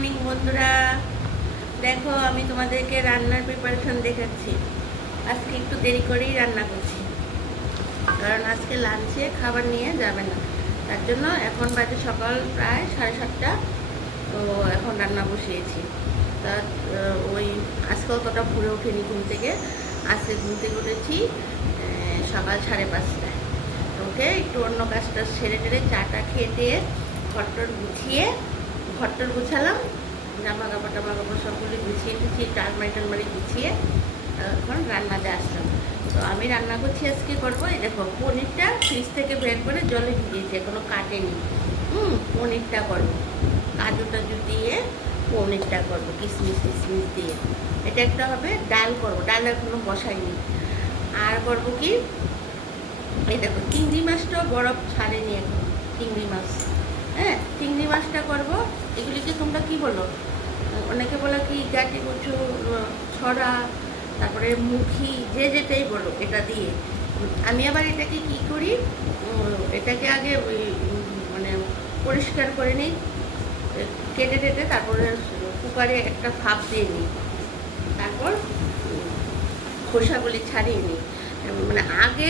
Morning বন্ধুরা। দেখো আমি তোমাদেরকে রান্নার প্রিপারেশন দেখাচ্ছি। আজকে একটু দেরি করেই রান্না করছি, কারণ আজকে লাঞ্চে খাবার নিয়ে যাবে না। তার জন্য এখন বাজে সকাল প্রায় 7:30। তো এখন রান্না বসিয়েছি। তা ওই আজকে অতটা ভোরে ওঠেনি ঘুম থেকে। আজকে ঘুম থেকে উঠেছি সকাল 5:30টায়। উঠে একটু অন্য কাজটা সেরে টেরে চাটা খেয়ে দিয়ে ঘরটর গুছালাম। জামা কাপড় সবগুলি গুছিয়ে টুছিয়ে টালমারি গুছিয়ে এখন রান্নাতে আসলাম। তো আমি রান্না করছি, আজকে করবো এই দেখো পনিরটা ফ্রিজ থেকে বের করে জলে ভিজিয়েছি, এখনো কাটেনি। পনিরটা করবো, কাজু টাজু দিয়ে পনিরটা করবো, কিশমিশ টিশমিশ দিয়ে। এটা একটা হবে। ডাল করবো, ডাল এখনো বসাইনি। আর করবো কি, এই দেখো চিংড়ি মাছটাও বরফ ছাড়েনি এখন। চিংড়ি মাছ, হ্যাঁ চিংড়ি মাছটা করবো। এগুলিকে তোমরা কি বলো? অনেকে বলে কি গাটি কচু, ছড়া, তারপরে মুখি, যে যেটাই বলো এটা দিয়ে। আমি আবার এটাকে কি করি, এটাকে আগে মানে পরিষ্কার করে নিই, কেটে টেটে তারপরে কুকারে একটা ভাপ দিয়ে নিই, তারপর খোসাগুলি ছাড়িয়ে নিই। মানে আগে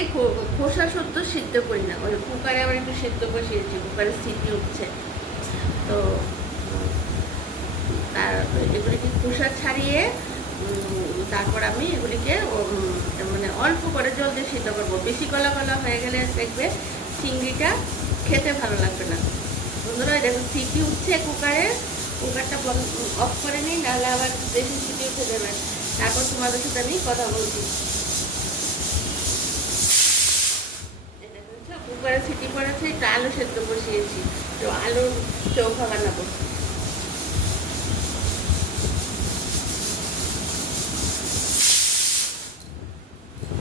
খোসা সদ্য সিদ্ধ করি না, ওই কুকারে আবার একটু সিদ্ধ বসিয়েছি, কুকারে সিটি উঠছে। তো তার এগুলিকে খোসা ছাড়িয়ে তারপর আমি এগুলিকে মানে অল্প করে জল দিয়ে সিদ্ধ করবো। বেশি গলা গলা হয়ে গেলে দেখবে চিংড়িটা খেতে ভালো লাগবে না। বন্ধুরা দেখো সিটি উঠছে কুকারে, কুকারটা অফ করে নিই, নাহলে আবার বেশি সিটি উঠে দেবে। তারপর তোমাদের সাথে আমি কথা বলছি। কুকারে সিটি পড়েছে, একটু আলু সেদ্ধ বসিয়েছি, তো আলুর চৌখা বানাবো।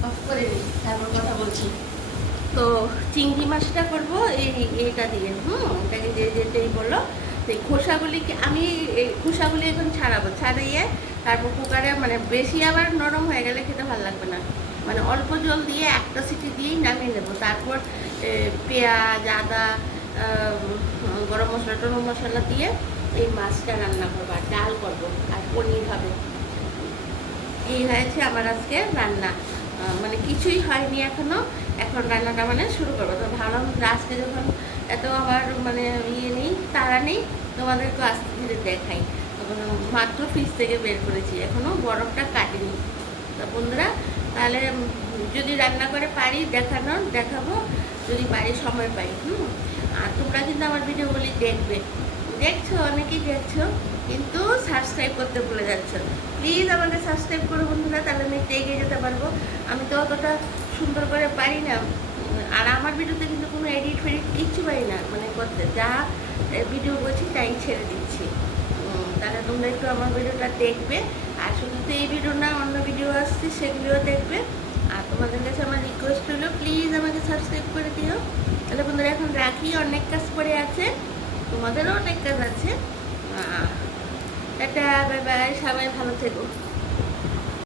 অফ করে নিই, তারপর কথা বলছি। তো চিংড়ি মাছটা করবো এইটা দিয়ে, ওটাকে যে যেটাই বলো। সেই খোসাগুলিকে আমি খোসাগুলি এখন ছাড়িয়ে তারপর কুকারে, মানে বেশি আবার নরম হয়ে গেলে খেতে ভালো লাগবে না, মানে অল্প জল দিয়ে একটা সিটি দিয়েই নামিয়ে নেবো। তারপর পেঁয়াজ, আদা, গরম মশলা টরম মশলা দিয়ে এই মাছটা রান্না করবো, আর ডাল করবো, আর পনির হবে। এই হয়েছে আমার আজকে রান্না। মানে কিছুই হয়নি এখনো, এখন রান্নাটা মানে শুরু করবো। তো ভাবলাম আজকে যখন এত আমার মানে নেই, তাড়া নেই, তোমাদেরকে আস্তে ধীরে দেখাই। মাত্র ফ্রিজ থেকে বের করেছি, এখনও বরফটা কাটেনি। তো বন্ধুরা তাহলে যদি রান্না করে পারি দেখাবো, যদি পারি সময় পাই। আর তোমরা কিন্তু আমার ভিডিওগুলি দেখছো, অনেকেই দেখছো, কিন্তু সাবস্ক্রাইব করতে ভুলে যাচ্ছ। প্লিজ আমাকে সাবস্ক্রাইব করো বন্ধুরা, তাহলে আমি একটু এগিয়ে যেতে পারবো। আমি তো অতটা সুন্দর করে পারি না, আর আমার ভিডিওতে কিন্তু কোনো এডিট ফেডিট কিচ্ছু পারি না, মানে করতে যা ভিডিও করছি তাই ছেড়ে দিচ্ছি। তাহলে তোমরা একটু আমার ভিডিওটা দেখবে, আর শুধু তো এই ভিডিও না, অন্য ভিডিও আসছে সেগুলিও দেখবে। আর তোমাদের কাছে আমার রিকোয়েস্ট হলো প্লিজ আমাকে সাবস্ক্রাইব করে দিও। তাহলে বন্ধুরা এখন রাখি, অনেক কাজ পড়ে আছে, তোমাদেরও অনেক কাজ আছে। টাটা, বাই বাই, সবাই ভালো থেকো।